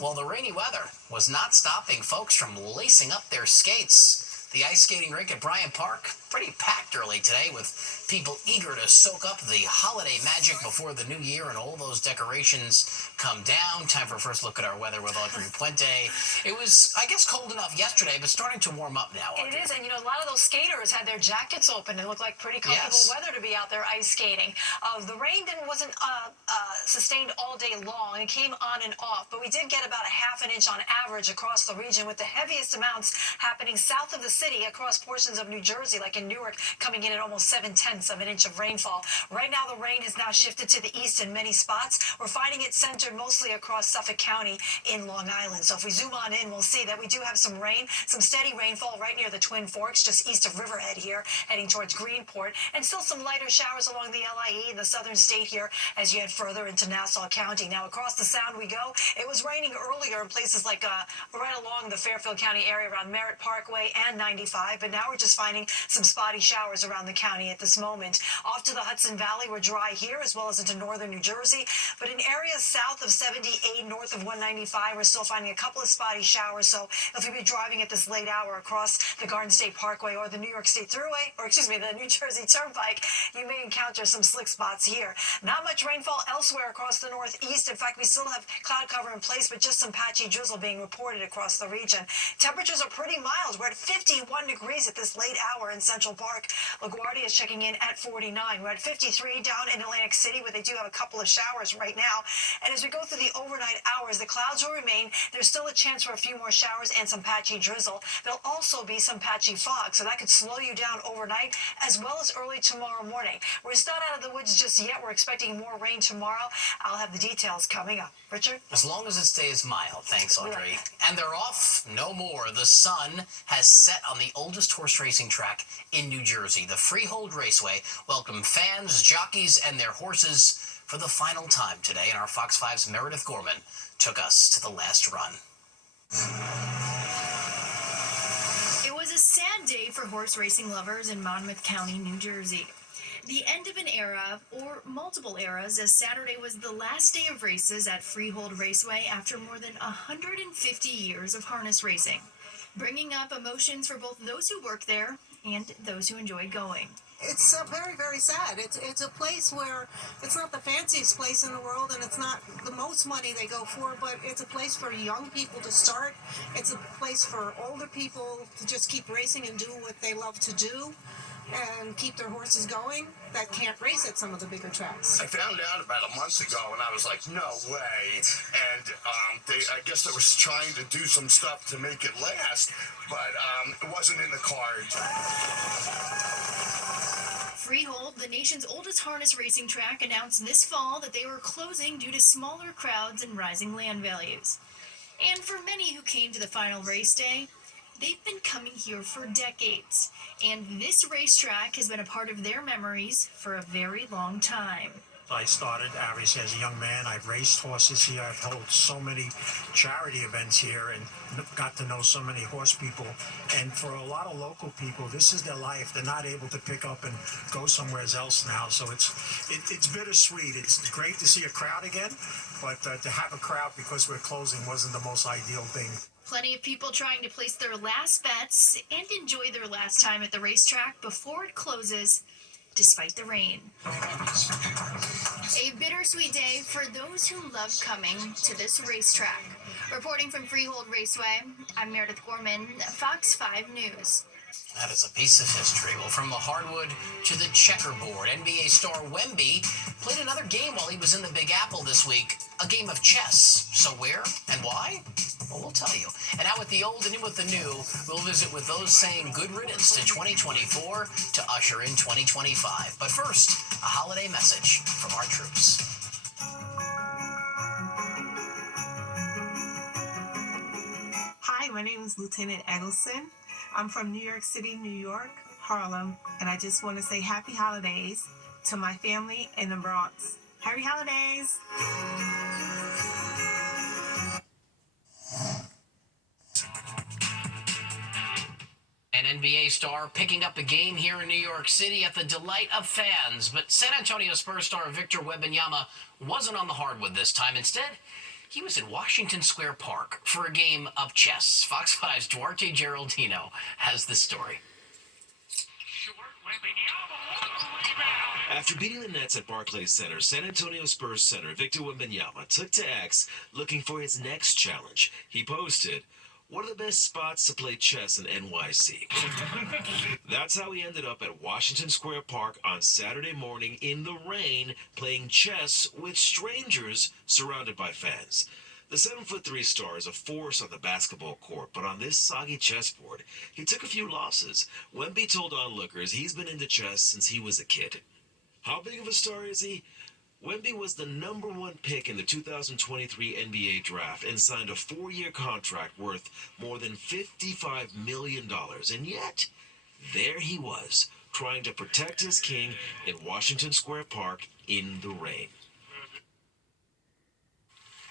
Well, the rainy weather was not stopping folks from lacing up their skates. The ice skating rink at Bryant Park, pretty packed early today with people eager to soak up the holiday magic before the new year and all those decorations come down. Time for a first look at our weather with Audrey Puente. It was, I guess, cold enough yesterday, but starting to warm up now, Audrey. It is, and a lot of those skaters had their jackets open. It looked like pretty comfortable weather to be out there ice skating. The rain wasn't sustained all day long. It came on and off, but we did get about a half an inch on average across the region, with the heaviest amounts happening south of the city across portions of New Jersey, like in Newark, coming in at almost 7/10 of an inch of rainfall. Right now, the rain has now shifted to the east in many spots. We're finding it centered mostly across Suffolk County in Long Island. So if we zoom on in, we'll see that we do have some rain, some steady rainfall right near the Twin Forks, just east of Riverhead here, heading towards Greenport, and still some lighter showers along the LIE in the southern state here as you head further into Nassau County. Now, across the Sound we go. It was raining earlier in places like right along the Fairfield County area around Merritt Parkway and 95, but now we're just finding some spotty showers around the county at this moment. Off to the Hudson Valley, we're dry here as well as into northern New Jersey, but in areas south of 78, north of 195, we're still finding a couple of spotty showers. So if you'll be driving at this late hour across the Garden State Parkway or the New York State Thruway, or excuse me, the New Jersey Turnpike, you may encounter some slick spots here. Not much rainfall elsewhere across the northeast. In fact, we still have cloud cover in place, but just some patchy drizzle being reported across the region. Temperatures are pretty mild. We're at 51 degrees at this late hour in Central Park. LaGuardia is checking in at 49. We're at 53 down in Atlantic City, where they do have a couple of showers right now. And as we go through the overnight hours, the clouds will remain. There's still a chance for a few more showers and some patchy drizzle. There'll also be some patchy fog, so that could slow you down overnight as well as early tomorrow morning. We're not out of the woods just yet. We're expecting more rain tomorrow. I'll have the details coming up. Richard? As long as it stays mild. Thanks, Audrey. Right. And they're off. No more. The sun has set on the oldest horse racing track in New Jersey. The Freehold Raceway welcomed fans, jockeys, and their horses for the final time today. And our Fox 5's Meredith Gorman took us to the last run. It was a sad day for horse racing lovers in Monmouth County, New Jersey. The end of an era, or multiple eras, as Saturday was the last day of races at Freehold Raceway after more than 150 years of harness racing, bringing up emotions for both those who work there and those who enjoy going. It's very, very sad. It's a place where it's not the fanciest place in the world, and it's not the most money they go for, but it's a place for young people to start. It's a place for older people to just keep racing and do what they love to do and keep their horses going that can't race at some of the bigger tracks. I found out about a month ago, and I was like, no way. And I guess they were trying to do some stuff to make it last, but it wasn't in the cards. Freehold, the nation's oldest harness racing track, announced this fall that they were closing due to smaller crowds and rising land values. And for many who came to the final race day, they've been coming here for decades, and this racetrack has been a part of their memories for a very long time. I started obviously as a young man. I've raced horses here. I've held so many charity events here and got to know so many horse people. And for a lot of local people, this is their life. They're not able to pick up and go somewhere else now. So it's bittersweet. It's great to see a crowd again, but to have a crowd because we're closing wasn't the most ideal thing. Plenty of people trying to place their last bets and enjoy their last time at the racetrack before it closes, despite the rain. A bittersweet day for those who love coming to this racetrack. Reporting from Freehold Raceway, I'm Meredith Gorman, Fox 5 News. That is a piece of history. Well, from the hardwood to the checkerboard, NBA star Wemby played another game while he was in the Big Apple this week, a game of chess. So where and why? Well, we'll tell you. And out with the old and in with the new, we'll visit with those saying good riddance to 2024 to usher in 2025. But first, a holiday message from our troops. Hi, my name is Lieutenant Eggleston. I'm from New York City, New York, Harlem, and I just want to say happy holidays to my family in the Bronx. Happy holidays! An NBA star picking up a game here in New York City at the delight of fans. But San Antonio Spurs star Victor Wembanyama wasn't on the hardwood this time. Instead, He was in Washington Square Park for a game of chess. Fox 5's Duarte Geraldino has the story. After beating the Nets at Barclays Center, San Antonio Spurs center Victor Wembanyama took to X looking for his next challenge. He posted, "What are the best spots to play chess in NYC?" That's how he ended up at Washington Square Park on Saturday morning in the rain, playing chess with strangers surrounded by fans. The 7'3" star is a force on the basketball court, but on this soggy chessboard, he took a few losses. Wemby told onlookers he's been into chess since he was a kid. How big of a star is he? Wemby was the #1 pick in the 2023 NBA draft and signed a 4-year contract worth more than $55 million. And yet, there he was, trying to protect his king in Washington Square Park in the rain.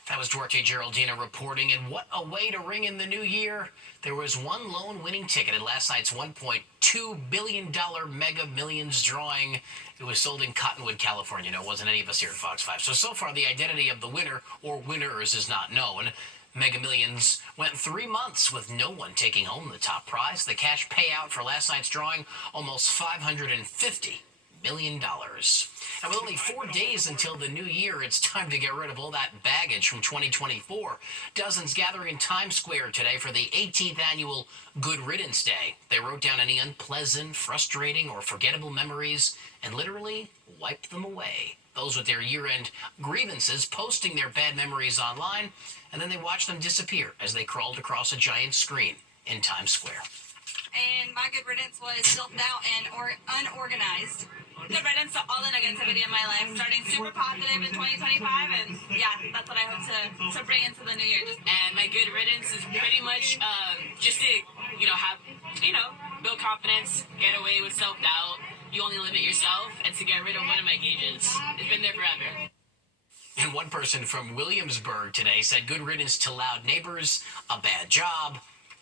That was Duarte Geraldino reporting, and what a way to ring in the new year. There was one lone winning ticket at last night's $1.2 billion Mega Millions drawing. It was sold in Cottonwood, California. No, it wasn't any of us here at Fox 5. So far, the identity of the winner or winners is not known. Mega Millions went 3 months with no one taking home the top prize. The cash payout for last night's drawing, almost $550 million. And with only 4 days until the new year, it's time to get rid of all that baggage from 2024. Dozens gathering in Times Square today for the 18th annual Good Riddance Day. They wrote down any unpleasant, frustrating, or forgettable memories and literally wiped them away. Those with their year-end grievances posting their bad memories online, and then they watched them disappear as they crawled across a giant screen in Times Square. And my good riddance was self-doubt and unorganized. Good riddance to all the negativity in my life, starting super positive in 2025, and yeah, that's what I hope to bring into the new year. And my good riddance is pretty much just to, build confidence, get away with self-doubt. You only limit yourself, and to get rid of one of my gauges. It's been there forever. And one person from Williamsburg today said good riddance to loud neighbors, a bad job,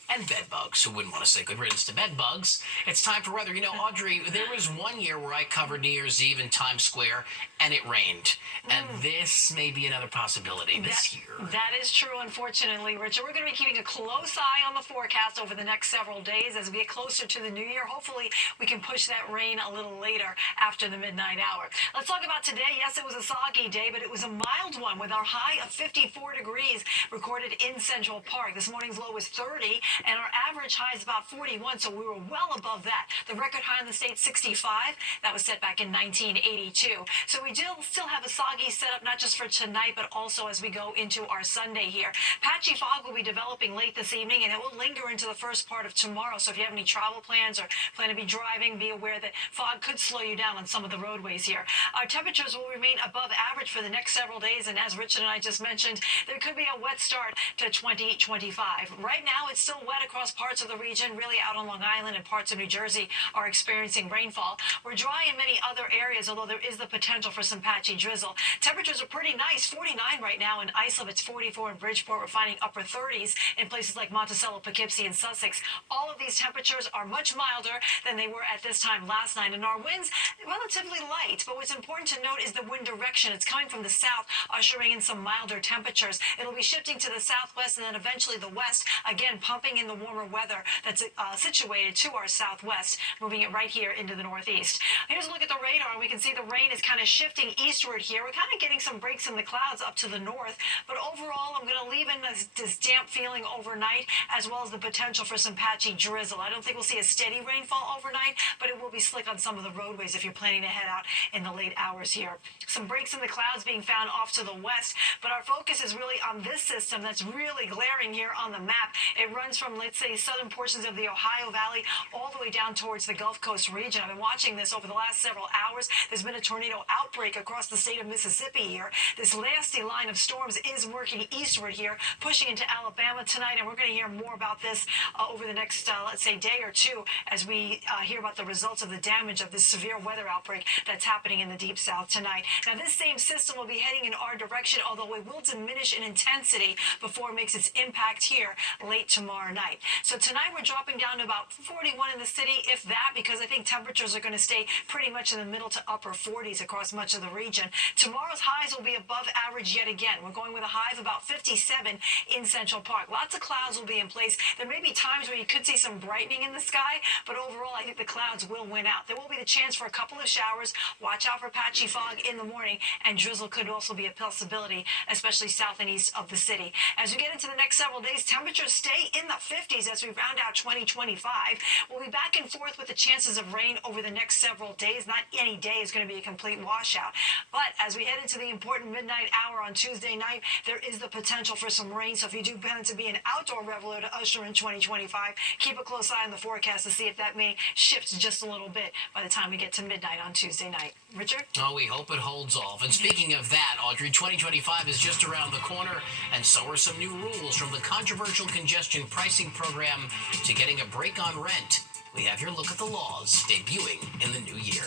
and bed bugs. Who wouldn't want to say good riddance to bed bugs? It's time for weather. Audrey, there was one year where I covered New Year's Eve in Times Square, and it rained. And this may be another possibility this year. That is true, unfortunately, Richard. We're going to be keeping a close eye on the forecast over the next several days as we get closer to the new year. Hopefully, we can push that rain a little later after the midnight hour. Let's talk about today. Yes, it was a soggy day, but it was a mild one with our high of 54 degrees recorded in Central Park. This morning's low was 30, and our average high is about 41, so we were well above that. The record high in the state, 65. That was set back in 1982. So we do still have a soggy setup, not just for tonight, but also as we go into our Sunday here. Patchy fog will be developing late this evening, and it will linger into the first part of tomorrow. So if you have any travel plans or plan to be driving, be aware that fog could slow you down on some of the roadways here. Our temperatures will remain above average for the next several days, and as Richard and I just mentioned, there could be a wet start to 2025. Right now, it's still wet across parts of the region, really out on Long Island and parts of New Jersey are experiencing rainfall. We're dry in many other areas, although there is the potential for some patchy drizzle. Temperatures are pretty nice, 49 right now in Islip, it's 44 in Bridgeport. We're finding upper 30s in places like Monticello, Poughkeepsie, and Sussex. All of these temperatures are much milder than they were at this time last night, and our winds relatively light. But what's important to note is the wind direction. It's coming from the south, ushering in some milder temperatures. It'll be shifting to the southwest and then eventually the west, again pumping in the warmer weather that's situated to our southwest, moving it right here into the northeast. Here's a look at the radar, and we can see the rain is kind of shifting eastward here. We're kind of getting some breaks in the clouds up to the north, but overall I'm going to leave in this damp feeling overnight, as well as the potential for some patchy drizzle. I don't think we'll see a steady rainfall overnight, but it will be slick on some of the roadways if you're planning to head out in the late hours here. Some breaks in the clouds being found off to the west, but our focus is really on this system that's really glaring here on the map. It runs from, let's say, southern portions of the Ohio Valley all the way down towards the Gulf Coast region. I've been watching this over the last several hours. There's been a tornado outbreak across the state of Mississippi here. This nasty line of storms is working eastward here, pushing into Alabama tonight, and we're going to hear more about this over the next, let's say, day or two as we hear about the results of the damage of this severe weather outbreak that's happening in the Deep South tonight. Now, this same system will be heading in our direction, although it will diminish in intensity before it makes its impact here late tomorrow overnight. So tonight we're dropping down to about 41 in the city, if that, because I think temperatures are going to stay pretty much in the middle to upper 40s across much of the region. Tomorrow's highs will be above average yet again. We're going with a high of about 57 in Central Park. Lots of clouds will be in place. There may be times where you could see some brightening in the sky, but overall I think the clouds will win out. There will be the chance for a couple of showers. Watch out for patchy fog in the morning, and drizzle could also be a possibility, especially south and east of the city. As we get into the next several days, temperatures stay in the 50s as we round out 2025. We'll be back and forth with the chances of rain over the next several days. Not any day is going to be a complete washout. But as we head into the important midnight hour on Tuesday night, there is the potential for some rain. So if you do plan to be an outdoor reveler to usher in 2025, keep a close eye on the forecast to see if that may shift just a little bit by the time we get to midnight on Tuesday night. Richard? Oh, we hope it holds off. And speaking of that, Audrey, 2025 is just around the corner, and so are some new rules, from the controversial congestion pricing program to getting a break on rent. We have your look at the laws debuting in the new year.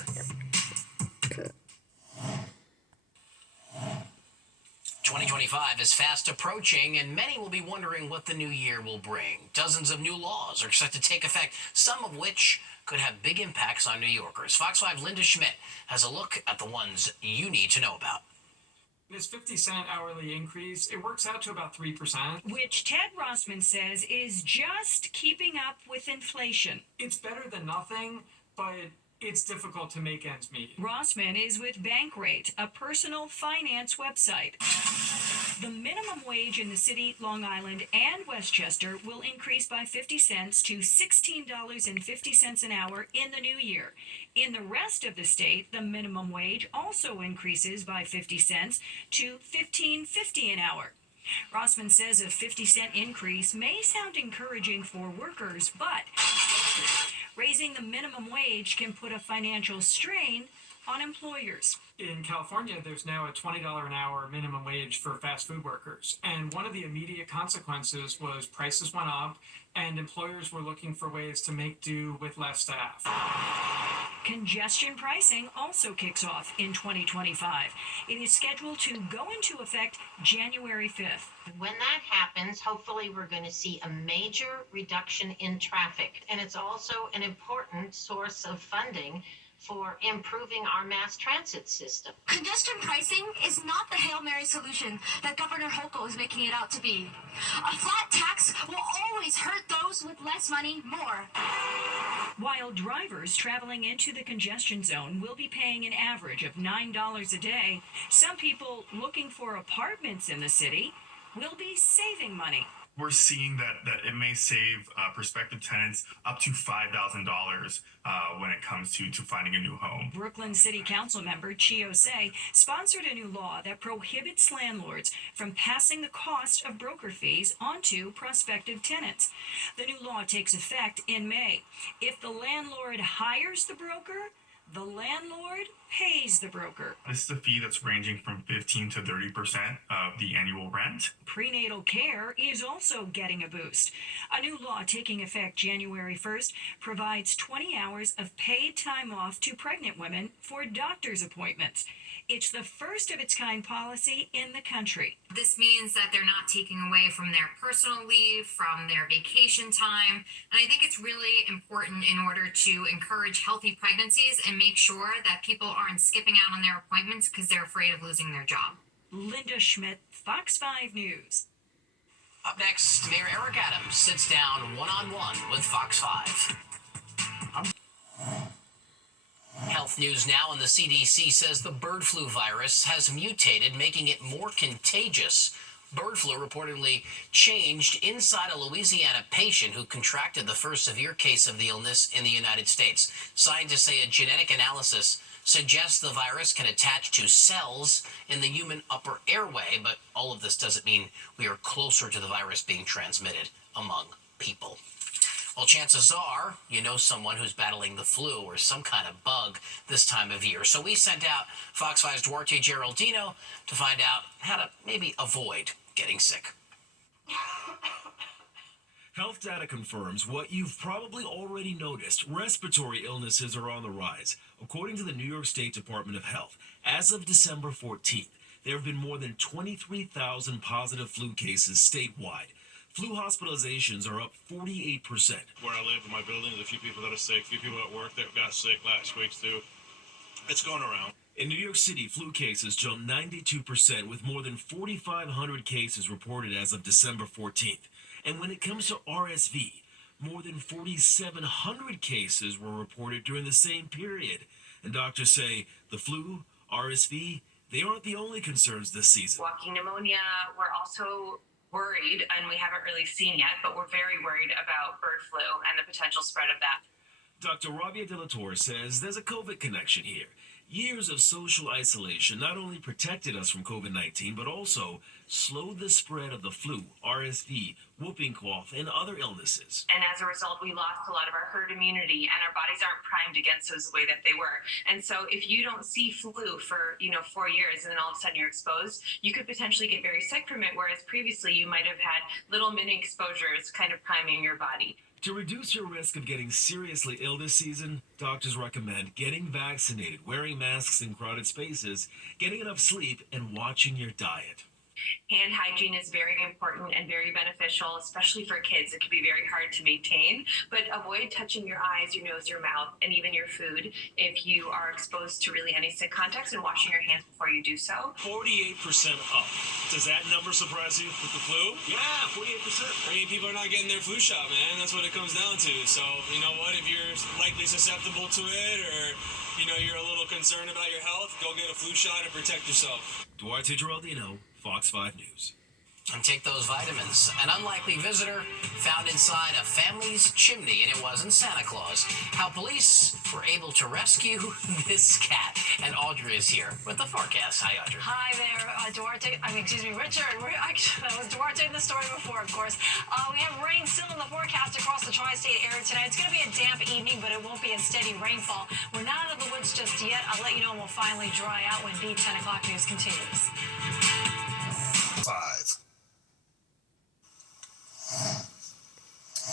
2025 is fast approaching, and many will be wondering what the new year will bring. Dozens of new laws are set to take effect, some of which could have big impacts on New Yorkers. Fox 5 Linda Schmidt has a look at the ones you need to know about. This 50-cent hourly increase, it works out to about 3%. Which Ted Rossman says is just keeping up with inflation. It's better than nothing, but it's difficult to make ends meet. Rossman is with Bankrate, a personal finance website. The minimum wage in the city, Long Island, and Westchester will increase by 50 cents to $16.50 an hour in the new year. In the rest of the state, the minimum wage also increases by 50 cents to $15.50 an hour. Rossman says a 50-cent increase may sound encouraging for workers, but raising the minimum wage can put a financial strain on employers. In California, there's now a $20 an hour minimum wage for fast food workers. And one of the immediate consequences was prices went up and employers were looking for ways to make do with less staff. Congestion pricing also kicks off in 2025. It is scheduled to go into effect January 5th. When that happens, hopefully we're going to see a major reduction in traffic. And it's also an important source of funding for improving our mass transit system. Congestion pricing is not the Hail Mary solution that Governor Hochul is making it out to be. A flat tax will always hurt those with less money more. While drivers traveling into the congestion zone will be paying an average of $9 a day, some people looking for apartments in the city will be saving money. We're seeing that it may save prospective tenants up to $5,000 when it comes to finding a new home. Brooklyn City Council member Chio Say sponsored a new law that prohibits landlords from passing the cost of broker fees onto prospective tenants. The new law takes effect in May. If the landlord hires the broker, the landlord pays the broker. This is a fee that's ranging from 15 to 30% of the annual rent. Prenatal care is also getting a boost. A new law taking effect January 1st provides 20 hours of paid time off to pregnant women for doctor's appointments. It's the first of its kind policy in the country. This means that they're not taking away from their personal leave, from their vacation time. And I think it's really important in order to encourage healthy pregnancies and make sure that people aren't skipping out on their appointments because they're afraid of losing their job. Linda Schmidt, Fox 5 News. Up next, Mayor Eric Adams sits down one-on-one with Fox 5. Health news now, and the CDC says the bird flu virus has mutated, making it more contagious. Bird flu reportedly changed inside a Louisiana patient who contracted the first severe case of the illness in the United States. Scientists say a genetic analysis suggests the virus can attach to cells in the human upper airway, but all of this doesn't mean we are closer to the virus being transmitted among people. Well, chances are you know someone who's battling the flu or some kind of bug this time of year. So we sent out Fox 5's Duarte Geraldino to find out how to maybe avoid getting sick. Health data confirms what you've probably already noticed. Respiratory illnesses are on the rise. According to the New York State Department of Health, as of December 14th, there have been more than 23,000 positive flu cases statewide. Flu hospitalizations are up 48%. Where I live in my building, there's a few people that are sick, a few people at work that got sick last week too. It's going around. In New York City, flu cases jumped 92% with more than 4,500 cases reported as of December 14th. And when it comes to RSV, more than 4,700 cases were reported during the same period. And doctors say the flu, RSV, they aren't the only concerns this season. Walking pneumonia, we're also worried, and we haven't really seen yet, but we're very worried about bird flu and the potential spread of that. Dr. Rabia De La Torre says there's a COVID connection here. Years of social isolation not only protected us from COVID-19, but also slowed the spread of the flu, RSV, whooping cough, and other illnesses. And as a result, we lost a lot of our herd immunity, and our bodies aren't primed against those the way that they were. And so if you don't see flu for, 4 years, and then all of a sudden you're exposed, you could potentially get very sick from it, whereas previously you might have had little mini exposures kind of priming your body. To reduce your risk of getting seriously ill this season, doctors recommend getting vaccinated, wearing masks in crowded spaces, getting enough sleep, and watching your diet. Hand hygiene is very important and very beneficial, especially for kids. It can be very hard to maintain, but avoid touching your eyes, your nose, your mouth, and even your food if you are exposed to really any sick contacts, and washing your hands before you do so. 48% up. Does that number surprise you with the flu? Yeah, 48%. I mean, people are not getting their flu shot, man. That's what it comes down to. So, you know what? If you're likely susceptible to it, or, you're a little concerned about your health, go get a flu shot and protect yourself. Duarte Geraldino, Fox 5 News. And take those vitamins. An unlikely visitor found inside a family's chimney, and it wasn't Santa Claus. How police were able to rescue this cat. And Audrey is here with the forecast. Hi, Audrey. Hi there, Richard. That was Duarte in the story before, of course. We have rain still in the forecast across the tri-state area tonight. It's going to be a damp evening, but it won't be a steady rainfall. We're not out of the woods just yet. I'll let you know, and we'll finally dry out when B10 o'clock news continues. 5.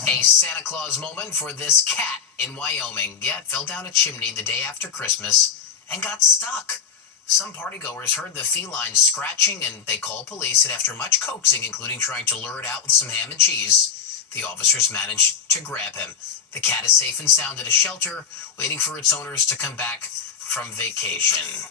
A Santa Claus moment for this cat in Wyoming. Yeah, it fell down a chimney the day after Christmas and got stuck. Some partygoers heard the feline scratching, and they called police, and after much coaxing, including trying to lure it out with some ham and cheese, the officers managed to grab him. The cat is safe and sound at a shelter, waiting for its owners to come back from vacation.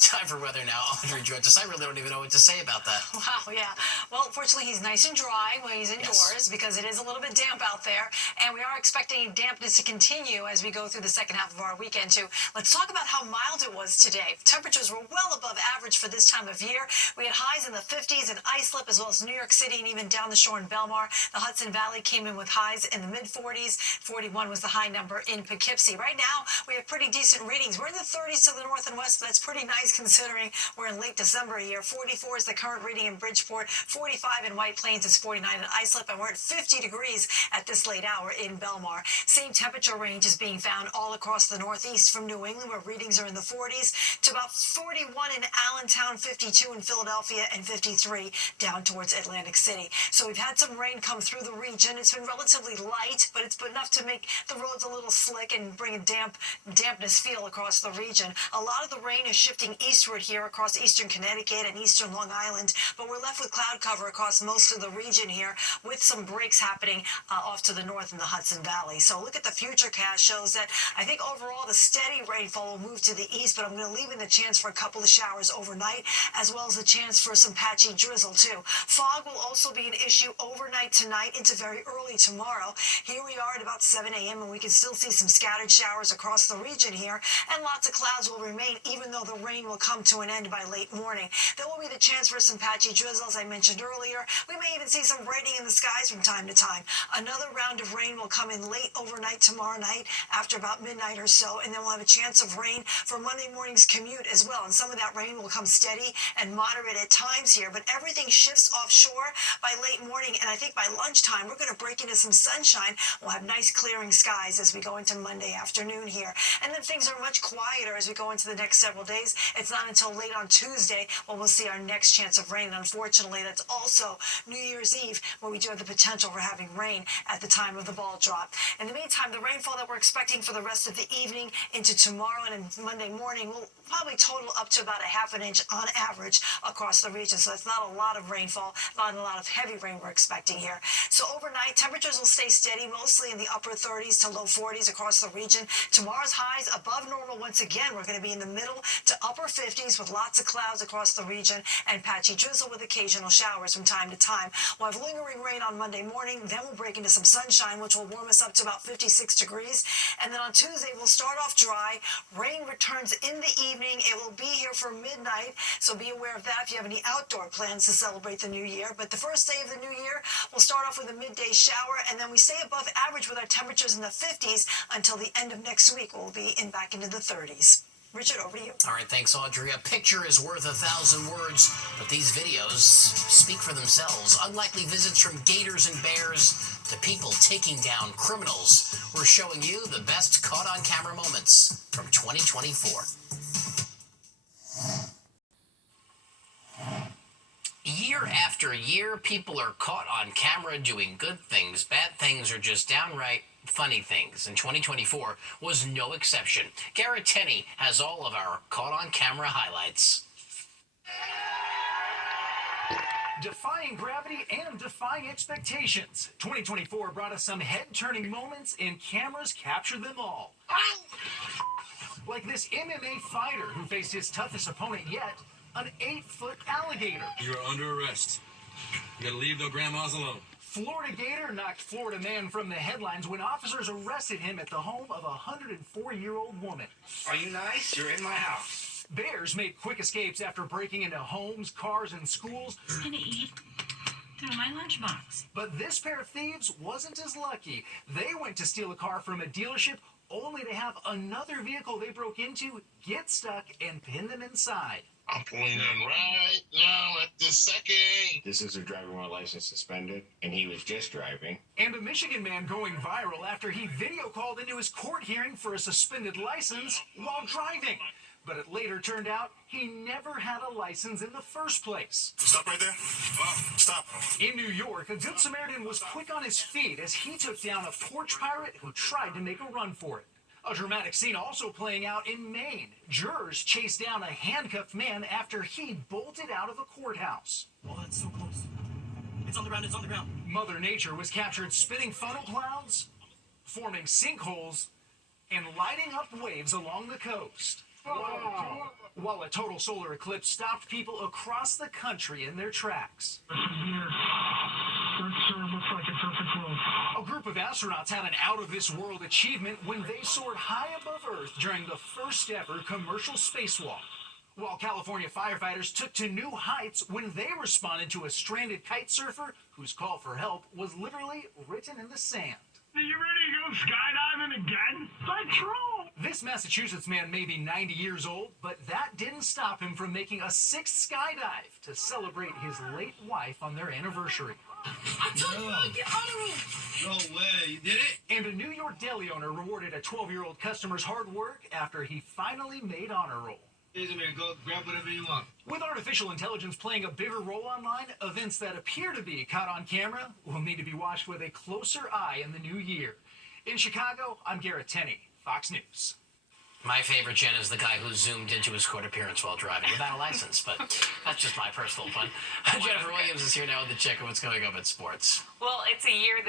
Time for weather now. Audrey Georges, I really don't even know what to say about that. Wow, yeah. Well, fortunately, he's nice and dry when he's indoors because it is a little bit damp out there. And we are expecting dampness to continue as we go through the second half of our weekend, too. Let's talk about how mild it was today. Temperatures were well above average for this time of year. We had highs in the 50s in Islip, as well as New York City, and even down the shore in Belmar. The Hudson Valley came in with highs in the mid-40s. 41 was the high number in Poughkeepsie. Right now, we have pretty decent readings. We're in the 30s to the north and west, but that's pretty nice considering we're in late December here. 44 is the current reading in Bridgeport, 45 in White Plains, is 49 in Islip, and we're at 50 degrees at this late hour in Belmar. Same temperature range is being found all across the northeast from New England, where readings are in the 40s, to about 41 in Allentown, 52 in Philadelphia, and 53 down towards Atlantic City. So we've had some rain come through the region. It's been relatively light, but it's been enough to make the roads a little slick and bring a dampness feel across the region. A lot of the rain is shifting eastward here across eastern Connecticut and eastern Long Island, but we're left with cloud cover across most of the region here with some breaks happening off to the north in the Hudson Valley. So look at the futurecast shows that I think overall the steady rainfall will move to the east, but I'm going to leave in the chance for a couple of showers overnight, as well as the chance for some patchy drizzle too. Fog will also be an issue overnight tonight into very early tomorrow. Here we are at about 7 a.m. and we can still see some scattered showers across the region here, and lots of clouds will remain even though the rain will come to an end by late morning. There will be the chance for some patchy drizzle, as I mentioned earlier. We may even see some brightening in the skies from time to time. Another round of rain will come in late overnight tomorrow night after about midnight or so, and then we'll have a chance of rain for Monday morning's commute as well. And some of that rain will come steady and moderate at times here, but everything shifts offshore by late morning, and I think by lunchtime we're going to break into some sunshine. We'll have nice clearing skies as we go into Monday afternoon here. And then things are much quieter as we go into the next several days. It's not until late on Tuesday when we'll see our next chance of rain. And unfortunately, that's also New Year's Eve, where we do have the potential for having rain at the time of the ball drop. In the meantime, the rainfall that we're expecting for the rest of the evening into tomorrow and Monday morning will probably total up to about a half an inch on average across the region. So that's not a lot of rainfall, not a lot of heavy rain we're expecting here. So overnight, temperatures will stay steady, mostly in the upper 30s to low 40s across the region. Tomorrow's highs above normal once again. We're going to be in the middle to upper 50s with lots of clouds across the region and patchy drizzle with occasional showers from time to time. We'll have lingering rain on Monday morning. Then we'll break into some sunshine, which will warm us up to about 56 degrees. And then on Tuesday, we'll start off dry. Rain returns in the evening. It will be here for midnight, so be aware of that if you have any outdoor plans to celebrate the new year. But the first day of the new year, we'll start off with a midday shower, and then we stay above average with our temperatures in the 50s until the end of next week. We'll be back into the 30s. Richard, over to you. All right, thanks, Audrey. A picture is worth 1,000 words, but these videos speak for themselves. Unlikely visits from gators and bears to people taking down criminals. We're showing you the best caught-on-camera moments from 2024. Year after year, people are caught on camera doing good things, bad things, or just downright funny things. And 2024 was no exception. Garrett Tenney has all of our caught on camera highlights. Defying gravity and defying expectations. 2024 brought us some head-turning moments, and cameras captured them all. Like this MMA fighter who faced his toughest opponent yet, an 8-foot alligator. You're under arrest. You gotta leave the grandmas alone. Florida gator knocked Florida man from the headlines when officers arrested him at the home of a 104-year-old woman. Are you nice? You're in my house. Bears made quick escapes after breaking into homes, cars, and schools. I'm gonna eat through my lunchbox. But this pair of thieves wasn't as lucky. They went to steal a car from a dealership only to have another vehicle they broke into get stuck and pin them inside. I'm pulling in right now at this second. This is a driver while license suspended, and he was just driving. And a Michigan man going viral after he video called into his court hearing for a suspended license while driving. But it later turned out he never had a license in the first place. Stop right there. Stop. In New York, a Good Samaritan was quick on his feet as he took down a porch pirate who tried to make a run for it. A dramatic scene also playing out in Maine. Jurors chased down a handcuffed man after he bolted out of a courthouse. Oh, that's so close. It's on the ground, it's on the ground. Mother Nature was captured spitting funnel clouds, forming sinkholes, and lighting up waves along the coast. While a total solar eclipse stopped people across the country in their tracks. Looks like it's perfect close. A group of astronauts had an out-of-this-world achievement when they soared high above Earth during the first ever commercial spacewalk. While California firefighters took to new heights when they responded to a stranded kite surfer whose call for help was literally written in the sand. Are you ready to go skydiving again? That's true. This Massachusetts man may be 90 years old, but that didn't stop him from making a 6th skydive to celebrate his late wife on their anniversary. I told you I'd get honor roll. No way, you did it? And a New York deli owner rewarded a 12-year-old customer's hard work after he finally made honor roll. Here's a minute, go grab whatever you want. With artificial intelligence playing a bigger role online, events that appear to be caught on camera will need to be watched with a closer eye in the new year. In Chicago, I'm Garrett Tenney, Fox News. My favorite, Jen, is the guy who zoomed into his court appearance while driving without a license, but that's just my personal fun. Jennifer Williams is here now with the check of what's going on in sports. Well, it's a year that